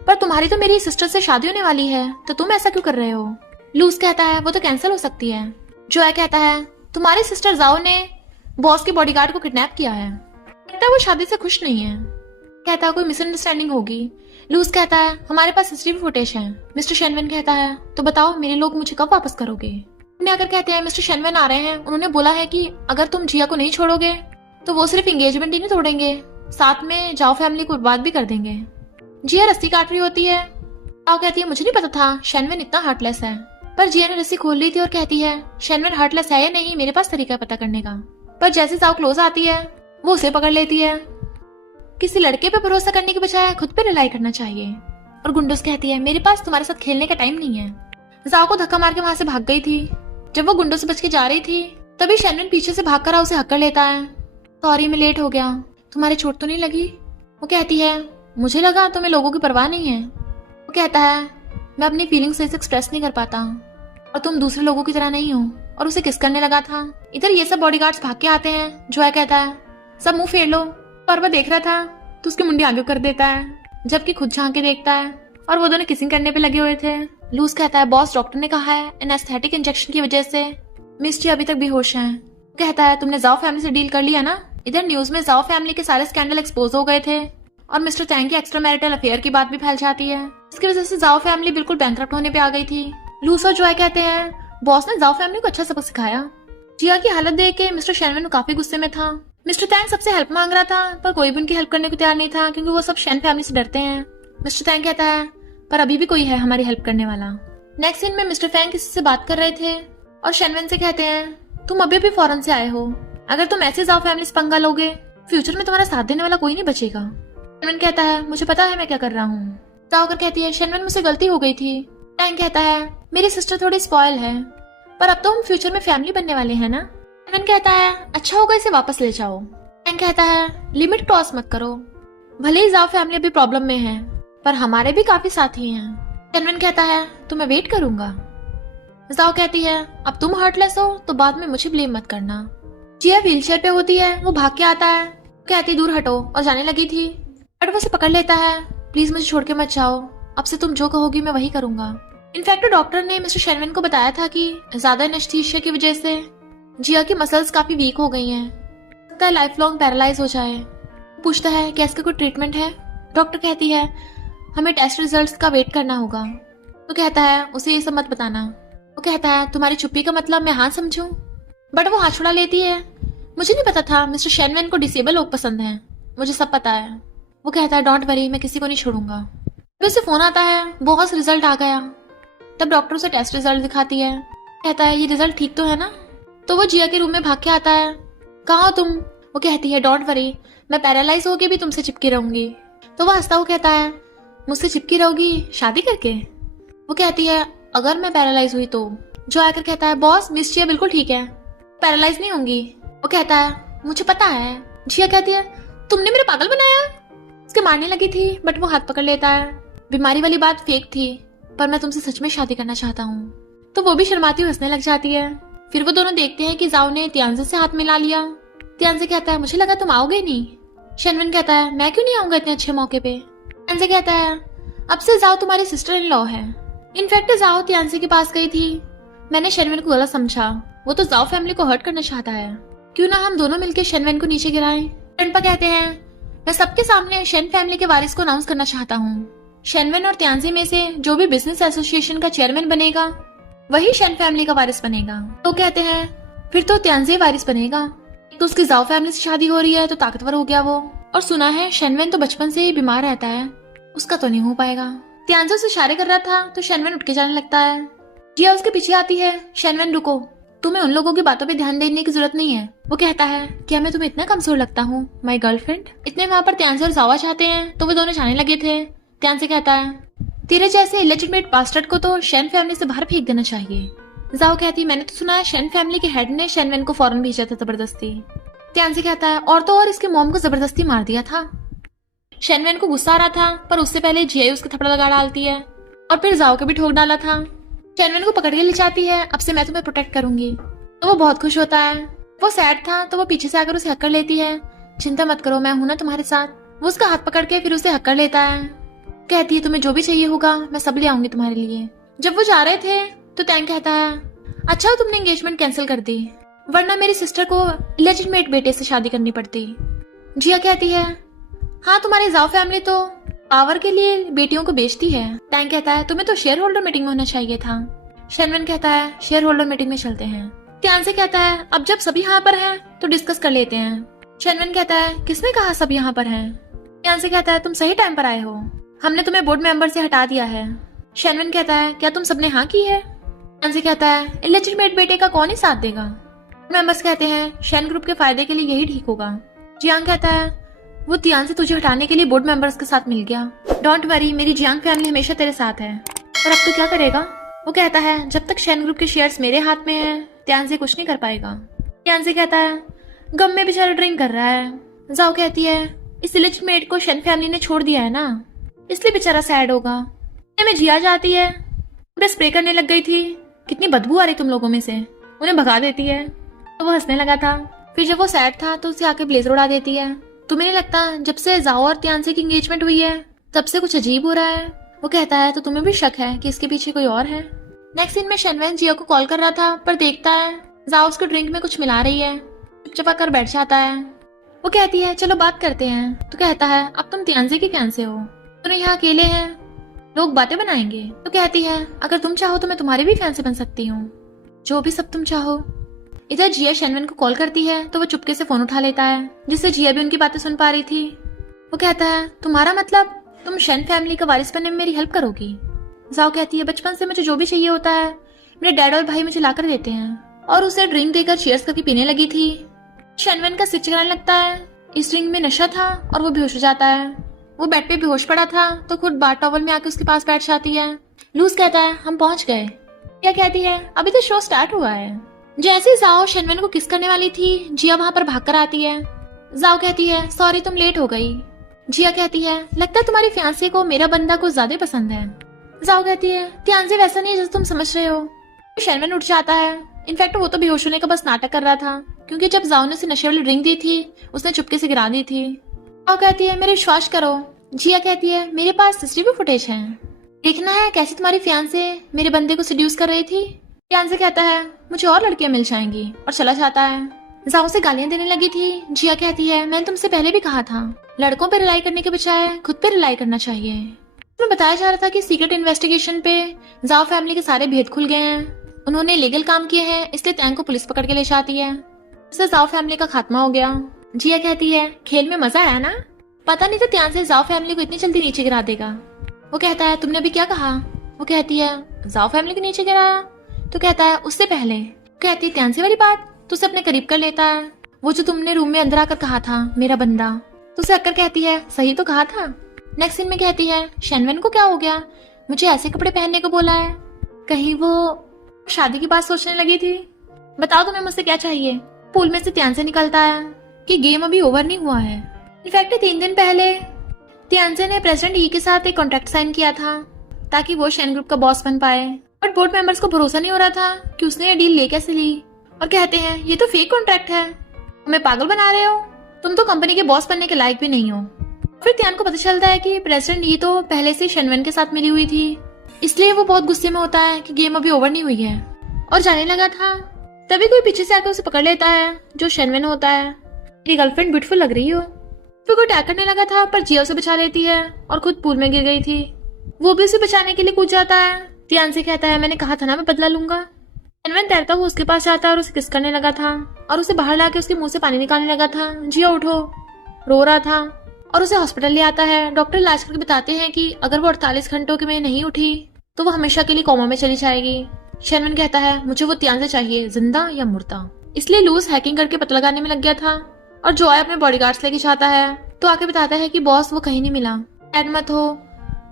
पर तुम्हारी तो मेरी सिस्टर से शादी होने वाली है, तो तुम ऐसा क्यों कर रहे हो। लूज कहता है वो तो कैंसिल हो सकती है। जो कहता है तुम्हारी सिस्टर जाओ ने बॉस के बॉडीगार्ड को किडनैप किया है, कहता है वो शादी से खुश नहीं है। कहता है कोई मिसअंडरस्टैंडिंग होगी। लूज कहता है हमारे पास सीसीटीवी फुटेज है। मिस्टर शैनवन कहता है तो बताओ मेरे लोग मुझे कब वापस करोगे। उन्हें अगर कहते हैं मिस्टर शैनवन आ रहे हैं, उन्होंने बोला है कि अगर तुम जिया को नहीं छोड़ोगे तो वो सिर्फ एंगेजमेंट ही नहीं तोड़ेंगे, साथ में जाओ फैमिली को बर्बाद भी कर देंगे। जिया रस्सी काट रही होती है। जाओ कहती है मुझे नहीं पता था शैनवन इतना हार्टलेस है। पर जिया ने रस्सी खोल ली थी और कहती है शैनवन हार्टलेस है या नहीं मेरे पास तरीका है पता करने का। पर जैसे जाओ क्लोज आती है वो उसे पकड़ लेती है। किसी लड़के पे भरोसा करने के बजाय खुद पे रिलाई करना चाहिए। और गुंडोस कहती है मेरे पास तुम्हारे साथ खेलने का टाइम नहीं है। जाओ को धक्का मार के वहां से भाग गई थी। जब वो गुंडों से बच के जा रही थी तभी शैनवन पीछे से भाग कर उसे हक्कर लेता है। सॉरी मैं लेट हो गया, तुम्हारे चोट तो नहीं लगी। वो कहती है मुझे लगा तुम्हें लोगों की परवाह नहीं है। वो कहता है मैं अपनी फीलिंग्स से एक्सप्रेस नहीं कर पाता और तुम दूसरे लोगों की तरह नहीं हो, और उसे किस करने लगा था। इधर ये सब बॉडीगार्ड्स भाग के आते हैं। जो कहता है सब मुंह फेर लो, पर वह देख रहा था तो उसकी मुंडी आगे कर देता है, जबकि खुद झांक के देखता है और वो दोनों किसिंग करने पे लगे हुए थे। लूज कहता है बॉस डॉक्टर ने कहा है एनेस्थेटिक इंजेक्शन की वजह से मिस जी अभी तक बेहोश हैं। कहता है तुमने जाओ फैमिली से डील कर लिया ना। इधर न्यूज में जाओ फैमिली के सारे स्कैंडल एक्सपोज हो गए थे और मिस्टर टैंग की एक्स्ट्रा मैरिटल अफेयर की बात भी फैल जाती है। इसकी वजह से जाओ फैमिली बिल्कुल बैंकरप्ट होने पे आ गई थी। लूस और जॉय कहते हैं बॉस ने जाओ फैमिली को अच्छा सबक सिखाया। जिया की हालत देख के मिस्टर शैनवन काफी गुस्से में था। मिस्टर टैंग सबसे हेल्प मांग रहा था पर कोई भी उनकी हेल्प करने को तैयार नहीं था क्योंकि वो सब शैन फैमिली से डरते हैं। मिस्टर टैंग कहता है पर अभी भी कोई है हमारी हेल्प करने वाला। नेक्स्ट सीन में मिस्टर फैंग किसी से बात कर रहे थे और शैनवन से कहते हैं तुम अभी भी फॉरेन से आए हो, अगर तुम ऐसे जाओ फैमिली से पंगा लोगे फ्यूचर में तुम्हारा साथ देने वाला कोई नहीं बचेगा। शैनवन कहता है मुझे पता है मैं क्या कर रहा हूँ। जाओकर कहती है शैनवन मुझसे गलती हो गई थी। टैंग कहता है मेरी सिस्टर थोड़ी स्पॉइल है पर अब तो हम फ्यूचर में फैमिली बनने वाले हैं ना। शैनवन कहता है अच्छा होगा इसे वापस ले जाओ। टैंग कहता है लिमिट क्रॉस मत करो, भले ही जाओ फैमिली अभी प्रॉब्लम में है पर हमारे भी काफी साथी हैं। शैनवन कहता है तो मैं वेट करूंगा। जाओ कहती है अब तुम हार्टलेस हो तो बाद में मुझे ब्लेम मत करना। जिया व्हीलचेयर पे होती है, वो भाग के आता है, कहती दूर हटो और जाने लगी थी बट वो उसे पकड़ लेता है। प्लीज मुझे छोड़ के मत जाओ, अब से तुम जो कहोगी मैं वही करूंगा। इनफैक्ट डॉक्टर ने मिस्टर शैनवन को बताया था कि ज्यादा एनेस्थीसिया की वजह से जिया की मसल्स काफी वीक हो गई हैं, लगता है लाइफ लॉन्ग पैरालाइज हो जाए। पूछता है क्या इसका कोई ट्रीटमेंट है। डॉक्टर कहती है हमें टेस्ट रिजल्ट्स का वेट करना होगा। तो कहता है उसे ये सब मत बताना। वो कहता है तुम्हारी चुप्पी का मतलब मैं हाँ समझूं, बट वो हाथ छुड़ा लेती है। मुझे नहीं पता था मिस्टर शैनवन को डिसेबल लोग पसंद हैं, मुझे सब पता है। वो कहता है डोंट वरी मैं किसी को नहीं छोड़ूंगा। फिर उसे फोन आता है बहुत रिजल्ट आ गया। तब डॉक्टर उसे टेस्ट रिजल्ट दिखाती है, कहता है ये रिजल्ट ठीक तो है ना। तो वो जिया के रूम में भाग के आता है, कहाँ हो तुम। वो कहती है डोंट वरी मैं पैरालाइज होके भी तुमसे चिपकी रहूंगी। तो वो हंसता हुआ कहता है मुझसे चिपकी रहोगी शादी करके? वो कहती है अगर मैं पैरालाइज हुई तो? जो आकर कहता है बॉस मिस जिया बिल्कुल ठीक है, पैरालाइज नहीं होंगी। वो कहता है मुझे पता है। जिया कहती है तुमने मेरा पागल बनाया। उसके मारने लगी थी बट वो हाथ पकड़ लेता है। बीमारी वाली बात फेक थी, पर मैं तुमसे सच में शादी करना चाहता हूँ। तो वो भी शर्माती हुई हंसने लग जाती है। फिर वो दोनों देखते हैं कि जाओ ने तियांजे से हाथ मिला लिया। तियांजे कहता है मुझे लगा तुम आओगे नहीं। शेनवन कहता है मैं क्यों नहीं आऊंगा इतने अच्छे मौके पे। तियांजे कहता है अब से जाओ तुम्हारी सिस्टर इन लॉ है। इनफैक्ट जाओ तियांजे के पास गई थी, मैंने शेनवन को गलत समझा। वो तो जाओ फैमिली को हर्ट करना चाहता है, क्यों ना हम दोनों मिलकर शेनवन को नीचे गिराएं। टेनपा कहते हैं मैं सबके सामने शेन फैमिली के वारिस को अनाउंस करना चाहता हूँ। शेनवन और तियांजे में से जो भी बिजनेस एसोसिएशन का चेयरमैन बनेगा वही शेन फैमिली का वारिस बनेगा। तो कहते हैं फिर तो तियांजे वारिस बनेगा। तो उसकी जाओ फैमिली से शादी हो रही है तो ताकतवर हो गया वो। और सुना है शेनवन तो बचपन से ही बीमार रहता है, उसका तो नहीं हो पाएगा। तियांजे उसे इशारे कर रहा था तो शेनवन उठ के जाने लगता है। जिया उसके पीछे आती है। शेनवन रुको, तुम्हें उन लोगों की बातों पे ध्यान देने की जरूरत नहीं है। वो कहता है क्या मैं तुम्हें इतना कमजोर लगता हूँ माय गर्लफ्रेंड? इतने वहाँ पर तियांजे और जावा चाहते हैं तो वो दोनों जाने लगे थे। तियांजे कहता है तेरे जैसे इलेजिटिमेट बास्टर्ड को तो शेन फैमिली से बाहर फेंक देना चाहिए। जाओ कहती मैंने तो सुना है शेन फैमिली के हेड ने शेनवन को फॉरेन भेजा था जबरदस्ती। तियांजे कहता है और तो और इसके मॉम को जबरदस्ती मार दिया था। शेनवन को गुस्सा आ रहा था पर उससे पहले जिया उसके थप्पड़ लगा डालती है और फिर जाओ के भी ठोक डाला था। शेनवन को पकड़ के ले जाती है, अब से मैं तुम्हें प्रोटेक्ट करूंगी। तो वो बहुत खुश होता है। वो सैड था तो वो पीछे से आकर उसे हक कर लेती है। चिंता मत करो मैं हूं ना तुम्हारे साथ। वो उसका हाथ पकड़ के फिर उसे हक कर लेता है। कहती है तुम्हें जो भी चाहिए होगा मैं सब ले आऊंगी तुम्हारे लिए। जब वो जा रहे थे तो टैंक कहता है अच्छा तुमने एंगेजमेंट कैंसिल कर दी, वरना मेरी सिस्टर को इलेजिटिमेट बेटे से शादी करनी पड़ती। जिया कहती है हाँ तुम्हारी जाओ फैमिली तो पावर के लिए बेटियों को बेचती है। टैंक कहता है तुम्हें तो शेयर होल्डर मीटिंग में होना चाहिए था। शेनवन कहता है शेयर होल्डर मीटिंग में चलते हैं। तियांजे कहता है अब जब सभी यहाँ पर हैं तो डिस्कस कर लेते हैं। शेनवन कहता है किसने कहा सब यहाँ पर हैं? तियांजे कहता है तुम सही टाइम पर आए हो, हमने तुम्हें बोर्ड मेंबर से हटा दिया है। शेनवन कहता है क्या तुम सबने हाँ की है? तियांजे कहता है इलेजिटिमेट बेटे का कौन ही साथ देगा? मेंबर्स कहते हैं शेन ग्रुप के फायदे के लिए यही ठीक होगा। जियांग कहता है वो तियांजे तुझे हटाने के लिए बोर्ड मेंबर्स के साथ मिल गया। डोंट वरी मेरी जियांग फैमिली हमेशा तेरे साथ है। और अब तो क्या करेगा? वो कहता है जब तक शेन ग्रुप के शेयर्स मेरे हाथ में हैं तियांजे कुछ नहीं कर पाएगा। तियांजे कहता है गम में बेचारा ड्रिंक कर रहा है। जाओ कहती है इस इलेजिटिमेट को शेन फैमिली ने छोड़ दिया है ना, इसलिए बेचारा सैड होगा। में जिया जाती है, उन्हें स्प्रे करने लग गई थी। कितनी बदबू आ रही तुम लोगों में से, उन्हें भगा देती है। तो वो हंसने लगा था। फिर जब वो सैड था तो उसे आके ब्लेजर उड़ा देती है। तुम्हें नहीं लगता जब से जाओ और तियांजे की एंगेजमेंट हुई है तब से कुछ अजीब हो रहा है? वो कहता है तो तुम्हें भी शक है कि इसके पीछे कोई और है। नेक्स्ट सीन में शेनवन जिया को कॉल कर रहा था पर देखता है जाओ उसके ड्रिंक में कुछ मिला रही है। चुपचाप कर बैठ जाता है। वो कहती है चलो बात करते हैं। तो कहता है अब तुम तियांजे की फैंसे हो, तुम यहाँ अकेले हैं, लोग बातें बनाएंगे। तो कहती है अगर तुम चाहो तो मैं तुम्हारी भी फैंसे बन सकती हूँ, जो भी सब तुम चाहो। इधर जिया शेनवन को कॉल करती है तो वो चुपके से फोन उठा लेता है, जिससे जिया भी उनकी बातें सुन पा रही थी। वो कहता है तुम्हारा मतलब तुम शेन फैमिली का वारिस बनने में मेरी हेल्प करोगी? जाओ कहती है बचपन से मुझे जो भी चाहिए होता है मेरे डैड और भाई मुझे लाकर देते हैं। और उसे ड्रिंक देकर चीयर्स करके पीने लगी थी। शेनवन का सिर चकराने लगता है। इस ड्रिंक में नशा था और वो बेहोश हो जाता है। वो बेड पे बेहोश पड़ा था तो खुद बाथ टॉवल में आके उसके पास बैठ जाती है। लूज कहता है हम पहुंच गए। क्या कहती है अभी तो शो स्टार्ट हुआ है। जैसे जाओ शेनवन को किस करने वाली थी जिया वहां पर भागकर आती है। जाओ कहती है सॉरी तुम लेट हो गई। जिया कहती है लगता है तुम्हारी फियांसे को मेरा बंदा कुछ ज्यादा पसंद है। जाओ कहती है तियांजे वैसा नहीं है जैसे तुम समझ रहे हो। शेनवन उठ जाता है। इनफैक्ट वो तो बेहोश होने का बस नाटक कर रहा था, क्योंकि जब जाओ ने उसे नशे वाली ड्रिंक दी थी उसने चुपके से गिरा दी थी। जाओ कहती है मेरे विश्वास करो। जिया कहती है मेरे पास सीसीटीवी फुटेज है, देखना है कैसे तुम्हारी फियांसे मेरे बंदे को सिड्यूस कर रही थी। तियांजे कहता है मुझे और लड़कियां मिल जाएंगी और चला जाता है। जाओ से गालियां देने लगी थी। जिया कहती है मैंने तुमसे पहले भी कहा था लड़कों पे रिलाई करने के बजाय खुद पे रिलाई करना चाहिए। इसमें बताया जा रहा था कि सीक्रेट इन्वेस्टिगेशन पे जाओ फैमिली के सारे भेद खुल गए हैं। उन्होंने लीगल काम किए हैं, इसलिए टैंक को पुलिस पकड़ के ले जाती है। इससे जाओ फैमिली का खात्मा हो गया। जिया कहती है खेल में मजा आया ना, पता नहीं था तियांजे जाओ फैमिली को इतनी जल्दी नीचे गिरा देगा। वो कहता है तुमने अभी क्या कहा? वो कहती है जाओ फैमिली के नीचे गिराया। तो कहता है उससे पहले। कहती है तियांजे वाली बात तो उसे अपने करीब कर लेता है, वो जो तुमने रूम में अंदर आकर कहा था मेरा बंदा। तो उसे अक्कर कहती है सही तो कहा था। नेक्स्ट सीन में कहती है, शेनवन को क्या हो गया, मुझे ऐसे कपड़े पहनने को बोला है, कहीं वो शादी की बात सोचने लगी थी। बताओ तुम्हें मुझसे क्या चाहिए। पूल में से त्यान से निकलता है कि गेम अभी ओवर नहीं हुआ है। इनफैक्ट 3 दिन पहले त्यानसे ने प्रेसिडेंट ई के साथ एक कॉन्ट्रैक्ट साइन किया था ताकि वो शेन ग्रुप का बॉस बन पाए, बट बोर्ड मेंबर्स को भरोसा नहीं हो रहा था कि उसने ये डील ले कैसे ली, और कहते हैं ये तो फेक कॉन्ट्रैक्ट है, हमें पागल बना रहे हो, तुम तो कंपनी के बॉस बनने के लायक भी नहीं हो। फिर त्यान को पता चलता है कि प्रेसिडेंट ई तो पहले से शेनवन के साथ मिली हुई थी, इसलिए वो बहुत गुस्से में होता है कि गेम अभी ओवर नहीं हुई है और जाने लगा था। तभी कोई पीछे से आकर उसे पकड़ लेता है जो शेनवन होता है। मेरी गर्लफ्रेंड ब्यूटीफुल लग रही हो। फिर कोई अटैक करने लगा था पर जिया उसे बचा लेती है और खुद पूल में गिर गई थी। वो भी उसे बचाने के लिए कूद जाता है। त्यान से कहता है मैंने कहा था ना मैं बदला लूंगा। शेनवन तैरता हुआ उसके पास जाता है और उसे किस करने लगा था और उसे बाहर लाके उसके मुंह से पानी निकालने लगा था। जिया उठो, रो रहा था और उसे हॉस्पिटल ले आता है। डॉक्टर इलाज करके बताते हैं कि अगर वो 48 घंटों के में नहीं उठी तो वो हमेशा के लिए कोमा में चली जाएगी। शेनवन कहता है मुझे वो त्यान से चाहिए, जिंदा या मुर्दा। इसलिए लूज हैकिंग करके पता लगाने में लग गया था और जॉय अपने बॉडीगार्ड्स लेके जाता है तो आके बताता है कि बॉस वो कहीं नहीं मिला, सैड मत हो,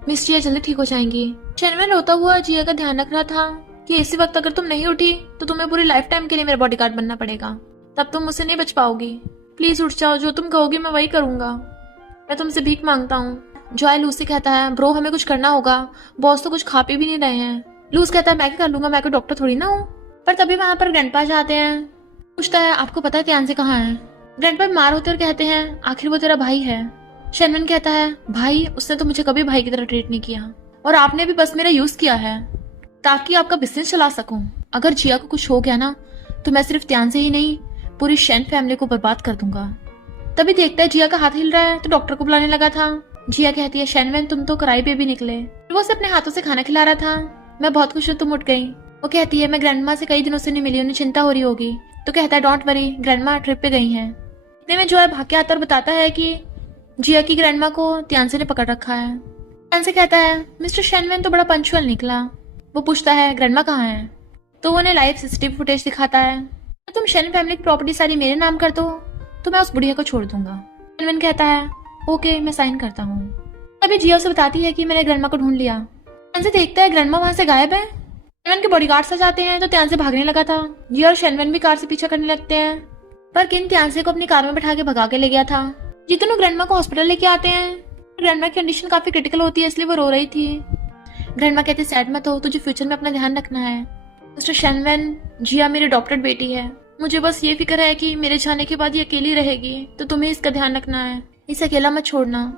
मिस जिया जल्दी ठीक हो जाएंगी। शेनवन रोता हुआ जिया का ध्यान रख रहा था कि इसी वक्त अगर तुम नहीं उठी तो तुम्हें पूरी लाइफ टाइम के लिए मेरा बॉडीगार्ड बनना पड़ेगा, तब तुम मुझसे नहीं बच पाओगी। प्लीज उठ जाओ, जो तुम कहोगी मैं वही करूंगा, मैं तुमसे भीख मांगता हूँ। जॉय लूज से कहता है ब्रो हमें कुछ करना होगा, बॉस तो कुछ खा पी भी नहीं रहे हैं। लूज कहता है मैं क्या कर लूंगा, मैं कोई डॉक्टर थोड़ी ना हूँ। पर तभी वहां पर ग्रैंडपा जाते हैं। पूछता है आपको पता है त्यान से कहाँ है। ग्रैंडपा बीमार होते और कहते हैं आखिर वो तेरा भाई है। शेनवन कहता है भाई, उसने तो मुझे कभी भाई की तरह ट्रीट नहीं किया और आपने भी बस मेरा यूज किया है ताकि आपका बिजनेस चला सकूं। अगर जिया को कुछ हो गया ना तो मैं सिर्फ त्यान से ही नहीं पूरी शेन फैमिली को बर्बाद कर दूंगा। तभी देखता है जिया का हाथ हिल रहा है तो डॉक्टर को बुलाने लगा था। जिया कहती है शेनवन तुम तो कराई बेबी निकले। वो उसे अपने हाथों से खाना खिला रहा था। मैं बहुत खुश हूँ तुम उठ गई। वो कहती है मैं ग्रैंडमा से कई दिनों से नहीं मिली, उन्हें चिंता हो रही होगी। तो कहता है डोंट वरी, ग्रैंडमा ट्रिप पे गई हैं। इतने में जॉय भाग के आता और बताता है कि जिया की ग्रैंडमा को त्यानसे ने पकड़ रखा है। त्यानसे कहता है मिस्टर शेनवन तो बड़ा पंचुअल निकला। वो पूछता है ग्रैंडमा कहाँ है, तो वो उन्हें लाइव सीसीटीवी फुटेज दिखाता है। तो तुम शेन फैमिली की प्रॉपर्टी सारी मेरे नाम कर दो तो मैं उस बुढ़िया को छोड़ दूंगा। शेनवन कहता है ओके मैं साइन करता हूँ। तभी जिया उसे बताती है कि मैंने ग्रैंडमा को ढूंढ लिया। त्यानसे देखता है ग्रैंडमा वहां से गायब है। शेनवन के बॉडीगार्ड्स आ जाते हैं तो त्यान से भागने लगा था। जिया और शेनवन भी कार से पीछा करने लगते हैं पर किन त्यानसे को अपनी कार में बैठा के भगा के ले गया था। जितनों ग्रैंडमा को हॉस्पिटल लेके आते हैं। ग्रैंडमा की कंडीशन काफी क्रिटिकल होती है इसलिए वो रो रही थी। ग्रैंडमा कहते सैड मत हो, तुझे फ्यूचर में अपना ध्यान रखना है। मिस्टर शेनवन, जिया मेरी अडॉप्टेड बेटी है, मुझे बस ये फिक्र है कि मेरे जाने के बाद ये अकेली रहेगी तो तुम्हें इसका ध्यान रखना है, इसे अकेला मत छोड़ना।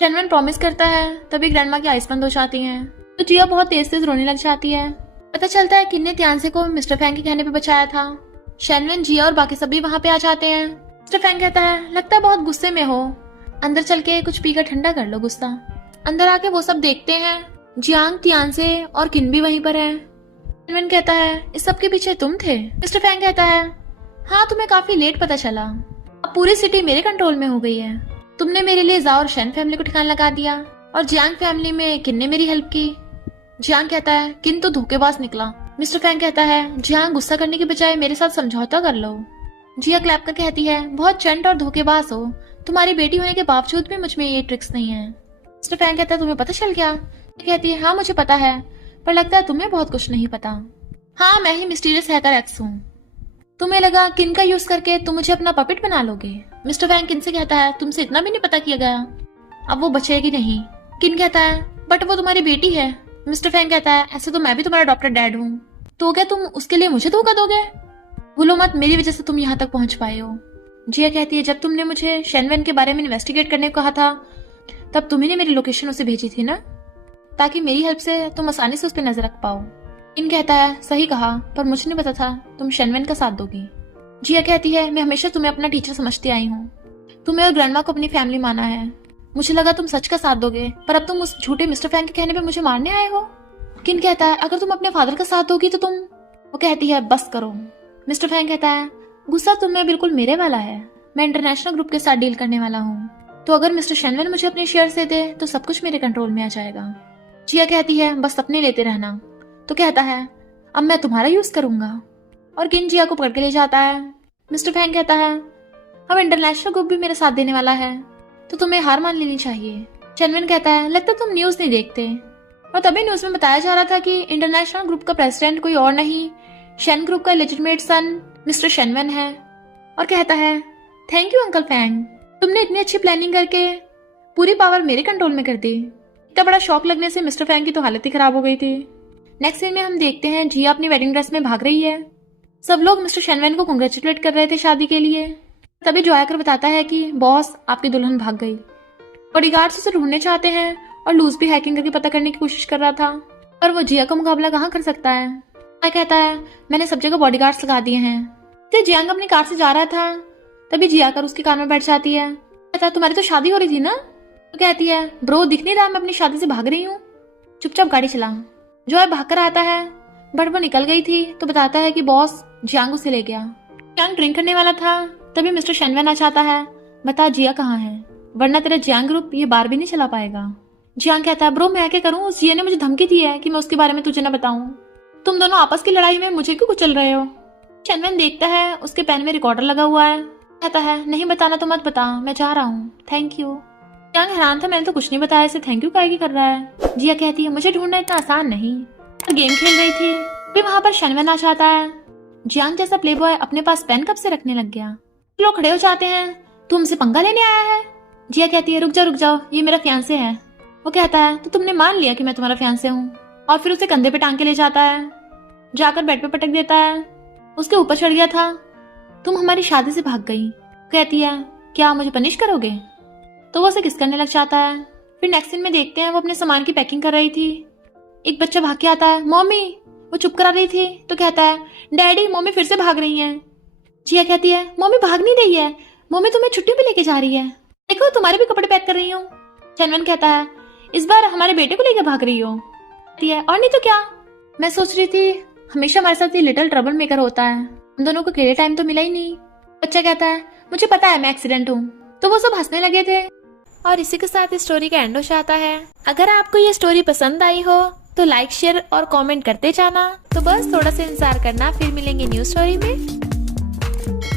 शेनवन प्रॉमिस करता है। तभी ग्रैंडमा की आइस बंद हो जाती है तो जिया बहुत तेज तेज रोने लग जाती है। पता चलता है किन्ने त्यानसे को मिस्टर फैंग के कहने पे बचाया था। शेनवन, जिया और बाकी सभी वहां पे आ जाते हैं। मिस्टर फैंग कहता है लगता है बहुत गुस्से में हो, अंदर चल के कुछ पीकर ठंडा कर लो गुस्सा। अंदर आके वो सब देखते हैं। जियांग, त्यानसे और किन भी वहीं पर है। शेनवन कहता है इस सब के पीछे तुम थे। मिस्टर फैंग कहता है हाँ तुम्हें काफी लेट पता चला, अब पूरी सिटी मेरे कंट्रोल में हो गई है। तुमने मेरे लिए जाओ और शेन फैमिली को ठिकाना लगा दिया और जियांग फैमिली में किन ने मेरी हेल्प की। जियांग कहता है किन तो धोखेबाज निकला। मिस्टर फैंग कहता है जियांग गुस्सा करने के बजाय मेरे साथ समझौता कर लो। जिया क्लैप कर कहती है बहुत चंट और धोखेबाज हो, तुम्हारी बेटी होने के बावजूद भी मुझ में ये ट्रिक्स नहीं है। मिस्टर फैंग कहता है तुम्हें पता चल गया। कहती है हाँ मुझे पता है, पर लगता है तुम्हें बहुत कुछ नहीं पता। हाँ मैं ही मिस्टीरियस हैकर एक्स हूँ। तुम्हें लगा किन का यूज करके तुम मुझे अपना पपेट बना लोगे। मिस्टर फैंग किन से कहता है तुमसे इतना भी नहीं पता किया गया, अब वो बचेगी नहीं। किन कहता है बट वो तुम्हारी बेटी है। मिस्टर फैंग कहता है ऐसे तो मैं भी तुम्हारा डॉक्टर डैड हूँ, तो क्या तुम उसके लिए मुझे धोखा दोगे? भूलो मत मेरी वजह से तुम यहाँ तक पहुंच पाए हो। जिया कहती है जब तुमने मुझे शेनवन के बारे में इन्वेस्टिगेट करने को कहा था तब तुम्ही ने मेरी लोकेशन उसे भेजी थी ना, ताकि मेरी हेल्प से तुम आसानी से उस पर नजर रख पाओ। इन कहता है सही कहा, पर मुझे नहीं पता था तुम शेनवन का साथ दोगी। जिया कहती है मैं हमेशा तुम्हें अपना टीचर समझती आई हूँ, तुम्हें और ग्रैंडमा को अपनी फैमिली माना है, मुझे लगा तुम सच का साथ दोगे, पर अब तुम उस झूठे मिस्टर फैंग के कहने पे मुझे मारने आए हो। किन कहता है अगर तुम अपने फादर का साथ दोगी तो तुम। वो कहती है बस करो। मिस्टर फैंग कहता है गुस्सा तुम्हें बिल्कुल मेरे वाला है, मैं इंटरनेशनल ग्रुप के साथ डील करने वाला हूँ, तो अगर मिस्टर शेनवन मुझे अपने शेयर दे दे तो सब कुछ मेरे कंट्रोल में आ जाएगा। जिया कहती है बस सपने लेते रहना। तो कहता है अब मैं तुम्हारा यूज करूंगा, और किन जिया को पकड़ के ले जाता है। मिस्टर फैंग कहता है अब इंटरनेशनल ग्रुप भी मेरा साथ देने वाला है तो तुम्हें हार मान लेनी चाहिए। चनवन कहता है लगता तुम न्यूज नहीं देखते। और तभी न्यूज में बताया जा रहा था कि इंटरनेशनल ग्रुप का प्रेसिडेंट कोई और नहीं, शेन ग्रुप का लेजिटिमेट सन मिस्टर शेनवन है। और कहता है थैंक यू अंकल फैंग, तुमने इतनी अच्छी प्लानिंग करके पूरी पावर मेरे कंट्रोल में कर दी। इतना बड़ा शॉक लगने से मिस्टर फैंग की तो हालत ही खराब हो गई थी। नेक्स्ट सीन में हम देखते हैं जिया अपनी वेडिंग ड्रेस में भाग रही है। सब लोग मिस्टर शेनवन को कांग्रेचुलेट कर रहे थे शादी के लिए। तभी जो आकर बताता है कि बॉस आपकी दुल्हन भाग गई। बॉडीगार्ड्स उसे ढूंढने चाहते हैं और लूज भी हैकिंग करके पता करने की कोशिश कर रहा था, पर वो जिया का मुकाबला कहाँ कर सकता है। मैं कहता है मैंने सब जगह बॉडीगार्ड्स लगा दिए हैं। तो जियांग अपनी कार से जा रहा था, तभी जिया कर उसकी कार में बैठ जाती है। कहता तुम्हारी तो शादी हो रही थी ना। तो कहती है ब्रो दिख नहीं रहा मैं अपनी शादी से भाग रही हूँ, चुपचाप गाड़ी चला। जॉय भाग कर आता है बट वो निकल गई थी तो बताता है कि बॉस जियांग उसे ले गया। जियांग ड्रिंक करने वाला था, तभी मिस्टर शेनवन आ जाता है, बता जिया कहाँ है, वरना तेरा जियांग ग्रुप ये बार भी नहीं चला पाएगा। जियांग कहता है ब्रो मैं क्या करूँ, उस जिया ने मुझे धमकी दी है कि मैं उसके बारे में तुझे न बताऊं। तुम दोनों आपस की लड़ाई में मुझे क्यों कुचल रहे हो। शेनवन देखता है उसके पेन में रिकॉर्डर लगा हुआ है। कहता है नहीं बताना तो मत बता, मैं जा रहा हूँ, थैंक यू। जियांग हैरान था, मैंने तो कुछ नहीं बताया, इसे थैंक यू काहे की कर रहा है। जिया कहती है मुझे ढूंढना इतना आसान नहीं, गेम खेल रही थी। फिर वहां पर शेनवन आ जाता है। जियांग जैसा प्ले बॉय अपने पास पेन कब से रखने लग गया। लोग खड़े हो जाते हैं, तू हमसे पंगा लेने आया है। जिया कहती है रुक जाओ ये मेरा फियांसे है। वो कहता है तो तुमने मान लिया कि मैं तुम्हारा फियांसे हूँ, और फिर उसे कंधे पे टांग के ले जाता है, जाकर बेड पे पटक देता है। उसके ऊपर चढ़ गया था, तुम हमारी शादी से भाग गई। कहती है क्या मुझे पनिश करोगे, तो वो उसे किस करने लग जाता है। फिर नेक्स्ट सीन में देखते हैं वो अपने सामान की पैकिंग कर रही थी। एक बच्चा भाग के आता है, मम्मी। वो चुप करा रही थी तो कहता है डैडी मम्मी फिर से भाग रही हैं। जिया कहती है मम्मी भाग नहीं रही है, मम्मी तुम्हें छुट्टी पे लेके जा रही है, देखो तुम्हारे भी कपड़े पैक कर रही हूँ। शेनवन कहता है इस बार हमारे बेटे को लेकर भाग रही हो। कहती है और नहीं तो क्या, मैं सोच रही थी हमेशा हमारे साथ ये लिटिल ट्रबल मेकर होता है, हम दोनों को अकेले टाइम तो मिला ही नहीं। बच्चा कहता है मुझे पता है मैं एक्सीडेंट हूँ। तो वो सब हंसने लगे थे। और इसी के साथ इस स्टोरी का एंड हो जाता है। अगर आपको ये स्टोरी पसंद आई हो तो लाइक शेयर और कमेंट करते जाना। तो बस थोड़ा सा इंतजार करना, फिर मिलेंगे न्यू स्टोरी में।